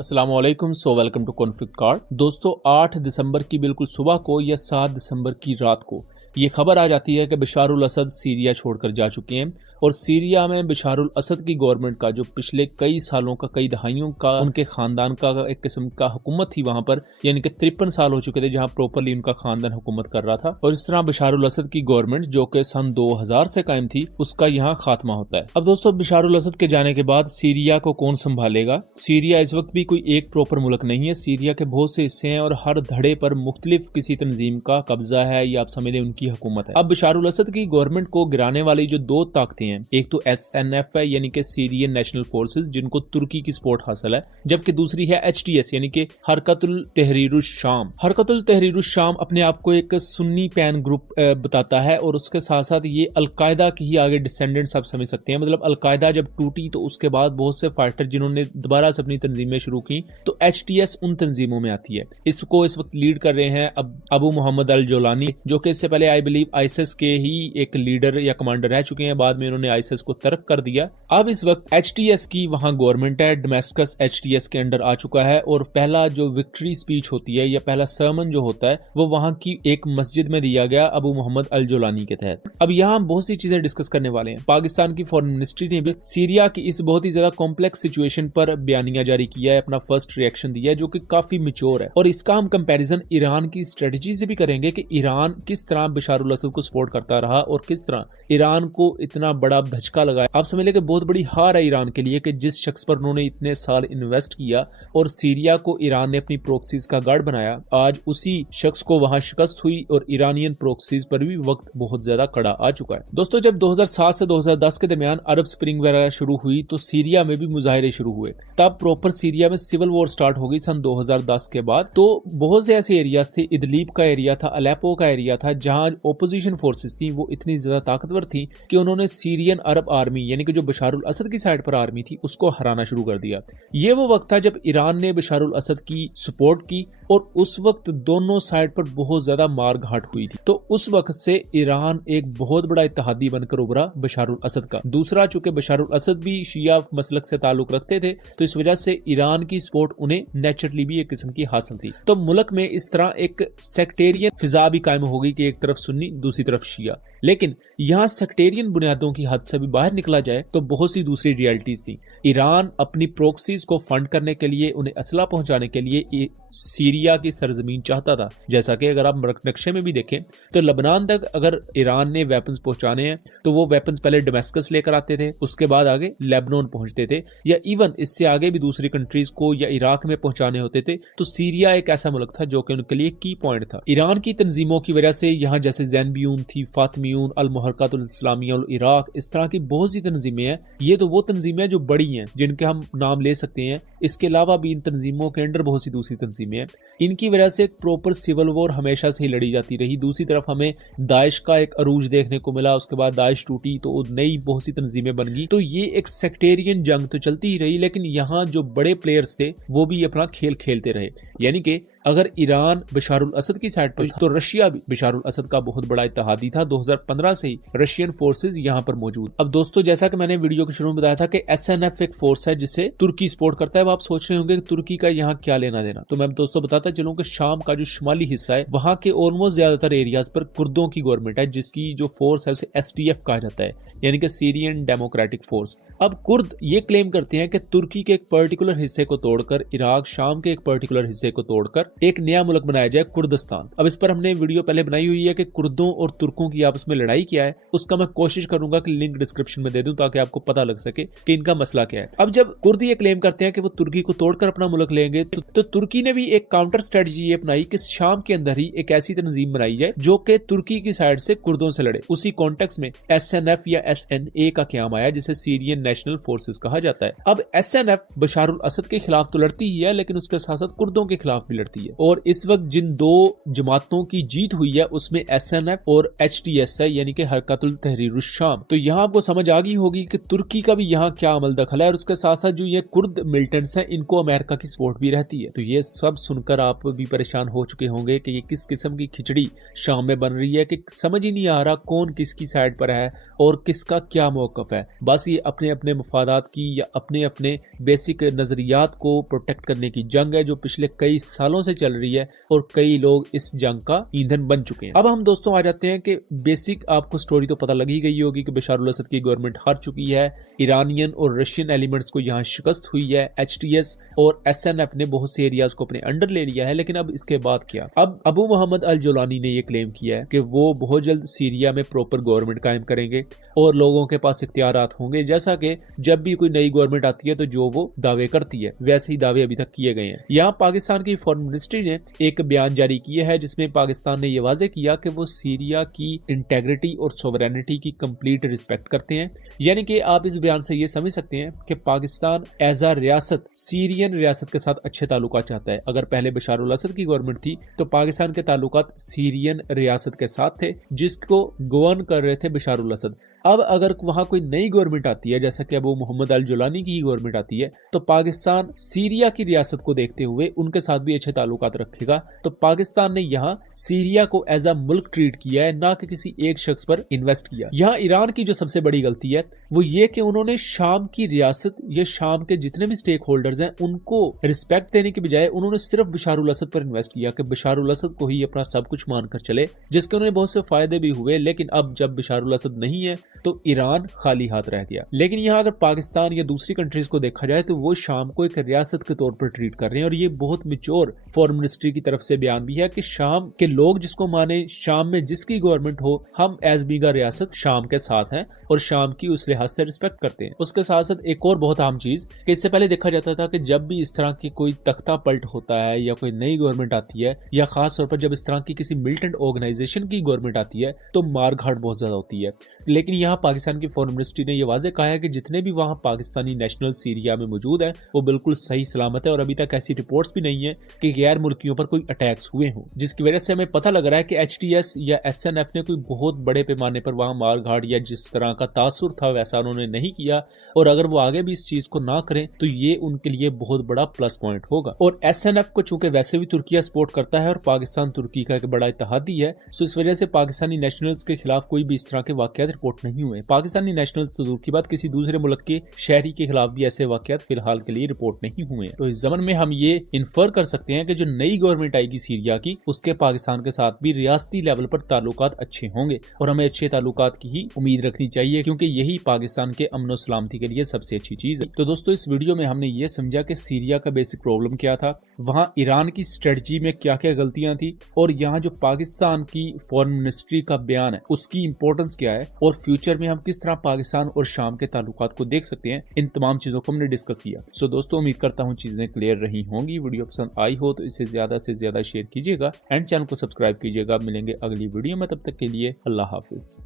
अस्सलाम वालेकुम। Welcome to conflict card. दोस्तों 8 दिसंबर की बिल्कुल सुबह को या 7 दिसंबर की रात को ये खबर आ जाती है कि बशारुल असद सीरिया छोड़कर जा चुके हैं और सीरिया में बशारुल असद की गवर्नमेंट का जो पिछले कई सालों का कई दहाइयों का उनके खानदान का एक किस्म का हुकूमत थी वहां पर, यानी कि 53 साल हो चुके थे जहां प्रॉपरली उनका खानदान हुकूमत कर रहा था। और इस तरह बशारुल असद की गवर्नमेंट जो कि सन 2000 से कायम थी उसका यहाँ खात्मा होता है। अब दोस्तों बशारुल असद के जाने के बाद सीरिया को कौन संभालेगा? सीरिया इस वक्त भी कोई एक प्रॉपर मुल्क नहीं है। सीरिया के बहुत से हिस्से हैं और हर धड़े पर मुख्तलिफ किसी तंजीम का कब्जा है या आप समझ लें उनकी हुकूमत है। अब बशारुल असद की गवर्नमेंट को गिराने वाली जो दो ताकतें हैं, एक तो SNF है यानी कि सीरियन नेशनल फोर्सेस जिनको तुर्की की सपोर्ट हासिल है, जबकि दूसरी है HTS यानी कि हरकतुल तहरीरुश शाम। हरकतुल तहरीरुश शाम अपने आप को एक सुन्नी पैन ग्रुप बताता है और उसके साथ साथ ये अलकायदा की ही आगे डिसेंडेंट्स आप समझ सकते हैं। मतलब अलकायदा जब टूटी तो उसके बाद बहुत से फाइटर जिन्होंने दोबारा से अपनी तंजीमें शुरू की तो HTS उन तंजीमों में आती है। इसको इस वक्त लीड कर रहे हैं अबू मोहम्मद अल जोलानी, जो कि इससे पहले आई बिलीव आईएसएस के ही एक लीडर या कमांडर रह चुके हैं। बाद में उन्होंने आईएसएस को तर्क कर दिया। अब इस वक्त HTS की वहां गवर्नमेंट है। डमस्कस HTS के अंडर आ चुका है और पहला जो विक्ट्री स्पीच होती है या पहला सर्मन जो होता है वो वहां की एक मस्जिद में दिया गया अबू मोहम्मद अल जोलानी के तहत। अब यहाँ बहुत सी चीजें डिस्कस करने वाले हैं। पाकिस्तान की फॉरेन मिनिस्ट्री ने भी सीरिया की इस बहुत ही ज्यादा कॉम्प्लेक्स सिचुएशन पर बयानिया जारी किया है, अपना फर्स्ट रिएक्शन दिया है जो कि काफी मैच्योर है। और इसका हम कंपैरिजन ईरान की स्ट्रेटजी से भी करेंगे कि ईरान किस तरह बशारुल असद को सपोर्ट करता रहा और किस तरह ईरान को इतना बड़ा धचका लगाया। आप समझ लें कि बहुत बड़ी हार है ईरान के लिए कि जिस शख्स पर उन्होंने इतने साल इन्वेस्ट किया और सीरिया को ईरान ने अपनी प्रोक्सीज का गढ़ बनाया, आज उसी शख्स को वहां शिकस्त हुई और ईरानियन प्रोक्सीज पर भी वक्त बहुत ज्यादा कड़ा आ चुका है। दोस्तों जब 2007 से 2010 के दरमियान अरब स्प्रिंग वगैरह शुरू हुई तो सीरिया में भी मुजाहिरे शुरू हुए। तब प्रॉपर सीरिया में सिविल वॉर स्टार्ट हो गई सन 2010 के बाद। तो बहुत से ऐसे एरियाज थे, इदलीब का एरिया था, अलेपो का एरिया था, जहां ओपोजिशन फोर्सेस थी वो इतनी ज्यादा ताकतवर थी कि उन्होंने सीरियन अरब आर्मी यानी कि जो बशारुल असद की साइड पर आर्मी थी उसको हराना शुरू कर दिया। ये वो वक्त था जब ईरान ने बशारुल असद की सपोर्ट की और उस वक्त दोनों साइड पर बहुत ज्यादा मार घाट हुई थी। तो उस वक्त से ईरान एक बहुत बड़ा इत्तेहादी बनकर उभरा बशारुल असद का। दूसरा, चूंकि बशारुल असद भी शिया मसलक से ताल्लुक रखते थे तो इस वजह से ईरान की सपोर्ट उन्हें नेचुरली भी एक किस्म की हासिल थी। तो मुल्क में इस तरह एक सेक्टेरियन फिजा भी कायम हो गई कि एक तरफ सुन्नी दूसरी तरफ शिया। लेकिन यहाँ सेक्टेरियन बुनियादों की हद से भी बाहर निकला जाए तो बहुत सी दूसरी रियलिटीज थी। ईरान अपनी प्रोक्सीज को फंड करने के लिए, उन्हें असला पहुंचाने के लिए सीरिया की सरजमीन चाहता था। जैसा कि अगर आप नक्शे में भी देखें तो लबनान तक अगर ईरान ने वेपन्स पहुंचाने हैं तो वो वेपन्स पहले डमस्कस लेकर आते थे, उसके बाद आगे लेबनान पहुंचते थे, या इवन इससे आगे भी दूसरी कंट्रीज को या इराक में पहुंचाने होते थे। तो सीरिया एक ऐसा मुल्क था जो कि उनके लिए की पॉइंट था। ईरान की तंजीमों की वजह से यहाँ जैसे ज़ैनबियून थी, फातिमियून, अल मुहर्रकातुल इस्लामिया उल इराक, इस तरह की बहुत सी तंजीमें हैं। ये तो वो तंजीमें जो बड़ी हैं जिनके हम नाम ले सकते हैं। इसके अलावा भी इन तंजीमों के अंडर बहुत सी दूसरी तंजीमें हैं। इनकी वजह से एक प्रॉपर सिविल वॉर हमेशा से ही लड़ी जाती रही। दूसरी तरफ हमें दाइश का एक अरूज देखने को मिला, उसके बाद दाइश टूटी तो नई बहुत सी तंजीमें बन गई। तो ये एक सेक्टेरियन जंग तो चलती ही रही, लेकिन यहाँ जो बड़े प्लेयर्स थे वो भी अपना खेल खेलते रहे। यानी कि अगर ईरान बशारुल असद की साइड पर तो रशिया भी बशारुल असद का बहुत बड़ा इत्तेहादी था। 2015 से ही रशियन फोर्सेस यहाँ पर मौजूद। अब दोस्तों जैसा कि मैंने वीडियो के शुरू में बताया था कि SNF एक फोर्स है जिसे तुर्की सपोर्ट करता है। अब आप सोच रहे होंगे कि तुर्की का यहाँ क्या लेना देना, तो मैं दोस्तों बताता चलूं कि शाम का जो शुमाली हिस्सा है वहां के ऑलमोस्ट ज्यादातर एरियाज पर कुर्दों की गवर्नमेंट है, जिसकी जो फोर्स है उसे SDF कहा जाता है, यानी कि सीरियन डेमोक्रेटिक फोर्स। अब कुर्द ये क्लेम करते हैं कि तुर्की के एक पर्टिकुलर हिस्से को तोड़कर, इराक शाम के एक पर्टिकुलर हिस्से को तोड़कर एक नया मुल्क बनाया जाए कुर्दिस्तान। अब इस पर हमने वीडियो पहले बनाई हुई है कि कुर्दों और तुर्कों की आपस में लड़ाई क्या है, उसका मैं कोशिश करूंगा कि लिंक डिस्क्रिप्शन में दे दूं ताकि आपको पता लग सके कि इनका मसला क्या है। अब जब कुर्द ये क्लेम करते हैं कि वो तुर्की को तोड़कर अपना मुल्क लेंगे तो तुर्की ने भी एक काउंटर स्ट्रेटजी ये अपनाई कि शाम के अंदर ही एक ऐसी तंजीम बनाई जाए जो कि तुर्की की साइड से कुर्दों से लड़े। उसी कॉन्टेक्स्ट में SNF या SNA का क्याम आया जिसे सीरियन नेशनल फोर्सेस कहा जाता है। अब SNF बशारुल असद के खिलाफ तो लड़ती ही है लेकिन उसके साथ साथ कुर्दों के खिलाफ भी लड़ती जाती है। और इस वक्त जिन दो जमातों की जीत हुई है उसमें SNF और HTS है, यानी कि हरकतुल तहरीरुश शाम। तो यहाँ आपको समझ आ गई होगी कि तुर्की का भी यहाँ क्या अमल दखल है, और उसके साथ साथ जो ये कुर्द मिलिटेंट्स हैं इनको अमेरिका की सपोर्ट भी रहती है। तो ये सब सुनकर आप भी परेशान हो चुके होंगे कि ये किस किस्म की खिचड़ी शाम में बन रही है कि समझ ही नहीं आ रहा कौन किसकी साइड पर है और किसका क्या मौकफ है। बस ये अपने अपने मफादात की या अपने अपने बेसिक नजरियात को प्रोटेक्ट करने की जंग है जो पिछले कई सालों से चल रही है, और कई लोग इस जंग का ईंधन बन चुके हैं। अब हम दोस्तों आ जाते हैं कि बेसिक आपको स्टोरी तो पता लगी गई होगी कि बशारुल असद की गवर्नमेंट हार चुकी है, ईरानियन और रशियन एलिमेंट्स को यहाँ शिकस्त हुई है, HTS और SNF ने बहुत से एरियाज को अपने अंडर ले लिया है। लेकिन अब इसके बाद क्या? अब अबू मोहम्मद अल जोलानी ने यह क्लेम किया है कि वो बहुत जल्द सीरिया में प्रॉपर गवर्नमेंट कायम करेंगे और लोगों के पास इख्तियारात होंगे, जैसा कि जब भी कोई नई गवर्नमेंट आती है तो जो वो दावे करती है वैसे ही दावे अभी तक किए गए हैं। यहाँ पाकिस्तान की फॉरेन मिनिस्ट्री ने एक बयान जारी किया है जिसमें पाकिस्तान ने यह वाजे किया कि वो सीरिया की इंटेग्रिटी और सोवरेनिटी की कंप्लीट रिस्पेक्ट करते हैं। यानी कि आप इस बयान से ये समझ सकते हैं कि पाकिस्तान एज अ रियासत सीरियन रियासत के साथ अच्छे ताल्लुकात चाहता है। अगर पहले बशारुल असद की गवर्नमेंट थी तो पाकिस्तान के ताल्लुकात सीरियन रियासत के साथ थे जिसको गवर्न कर रहे थे बशारुल असद। अब अगर वहां कोई नई गवर्नमेंट आती है जैसा कि अबू मोहम्मद अल जोलानी की गवर्नमेंट आती है तो पाकिस्तान सीरिया की रियासत को देखते हुए उनके साथ भी अच्छे ताल्लुकात रखेगा। तो पाकिस्तान ने यहाँ सीरिया को एज अ मुल्क ट्रीट किया है, ना कि किसी एक शख्स पर इन्वेस्ट किया। यहाँ ईरान की जो सबसे बड़ी गलती है वो ये कि उन्होंने शाम की रियासत या शाम के जितने भी स्टेक होल्डर्स हैं उनको रिस्पेक्ट देने की बजाय उन्होंने सिर्फ बशारुल असद पर इन्वेस्ट किया कि बशारुल असद को ही अपना सब कुछ मानकर चले, जिसके उन्हें बहुत से फायदे भी हुए। लेकिन अब जब बशारुल असद नहीं है तो ईरान खाली हाथ रह गया। लेकिन यहाँ अगर पाकिस्तान या दूसरी कंट्रीज को देखा जाए तो वो शाम को एक रियासत के तौर पर ट्रीट कर रहे हैं, और ये बहुत मैच्योर फॉरेन मिनिस्ट्री की तरफ से बयान भी है कि शाम के लोग जिसको माने, शाम में जिसकी गवर्नमेंट हो, हम एज बीगा रियासत शाम के साथ हैं और शाम की उस लिहाज से रिस्पेक्ट करते हैं। उसके साथ साथ एक और बहुत अहम चीज कि इससे पहले देखा जाता था कि जब भी इस तरह की कोई तख्ता पलट होता है या कोई नई गवर्नमेंट आती है या खास तौर पर जब इस तरह की किसी मिलिटेंट ऑर्गेनाइजेशन की गवर्नमेंट आती है तो मारघाट बहुत ज्यादा होती है। लेकिन यहाँ पाकिस्तान की फॉरेन मिनिस्ट्री ने यह वाजे कहा है कि जितने भी वहाँ पाकिस्तानी नेशनल सीरिया में मौजूद है वो बिल्कुल सही सलामत है, और अभी तक ऐसी रिपोर्ट्स भी नहीं है कि गैर मुल्कियों पर कोई अटैक्स हुए हों, जिसकी वजह से हमें पता लग रहा है कि HTS या SNF ने कोई बहुत बड़े पैमाने पर वहाँ मारघाट या जिस तरह का तासुर था वैसा उन्होंने नहीं किया। और अगर वो आगे भी इस चीज को ना करें तो ये उनके लिए बहुत बड़ा प्लस पॉइंट होगा। और SNF को चूंकि वैसे भी तुर्किया सपोर्ट करता है और पाकिस्तान तुर्की का एक बड़ा इत्तेहादी है, सो इस वजह से पाकिस्तानी नेशनल्स के खिलाफ कोई भी इस तरह के वाकयात रिपोर्ट नहीं हुए। पाकिस्तानी नेशनल्स तो दूर की बात, किसी दूसरे मुल्क के शहरी के खिलाफ भी ऐसे वाकयात फिलहाल के लिए रिपोर्ट नहीं हुए। तो इस जमन में हम ये इन्फर कर सकते हैं कि जो नई गवर्नमेंट आएगी सीरिया की उसके पाकिस्तान के साथ भी रियासती लेवल पर ताल्लुकात अच्छे होंगे, और हमें अच्छे ताल्लुकात की ही उम्मीद रखनी चाहिए क्योंकि यही पाकिस्तान के अमन और सलामती के लिए सबसे अच्छी चीज है। तो दोस्तों इस वीडियो में हमने ये समझा कि सीरिया का बेसिक प्रॉब्लम क्या था, वहां ईरान की स्ट्रेटजी में क्या क्या गलतियां थी, और यहाँ जो पाकिस्तान की फॉरेन मिनिस्ट्री का बयान है उसकी इंपॉर्टेंस क्या है, और फ्यूचर में हम किस तरह पाकिस्तान और शाम के ताल्लुकात को देख सकते हैं। इन तमाम चीजों को हमने डिस्कस किया। सो दोस्तों उम्मीद करता हूँ चीजें क्लियर रही होंगी। वीडियो पसंद आई हो तो इसे ज्यादा से ज्यादा शेयर कीजिएगा एंड चैनल को सब्सक्राइब कीजिएगा। मिलेंगे अगली वीडियो में, तब तक के लिए अल्लाह हाफिज।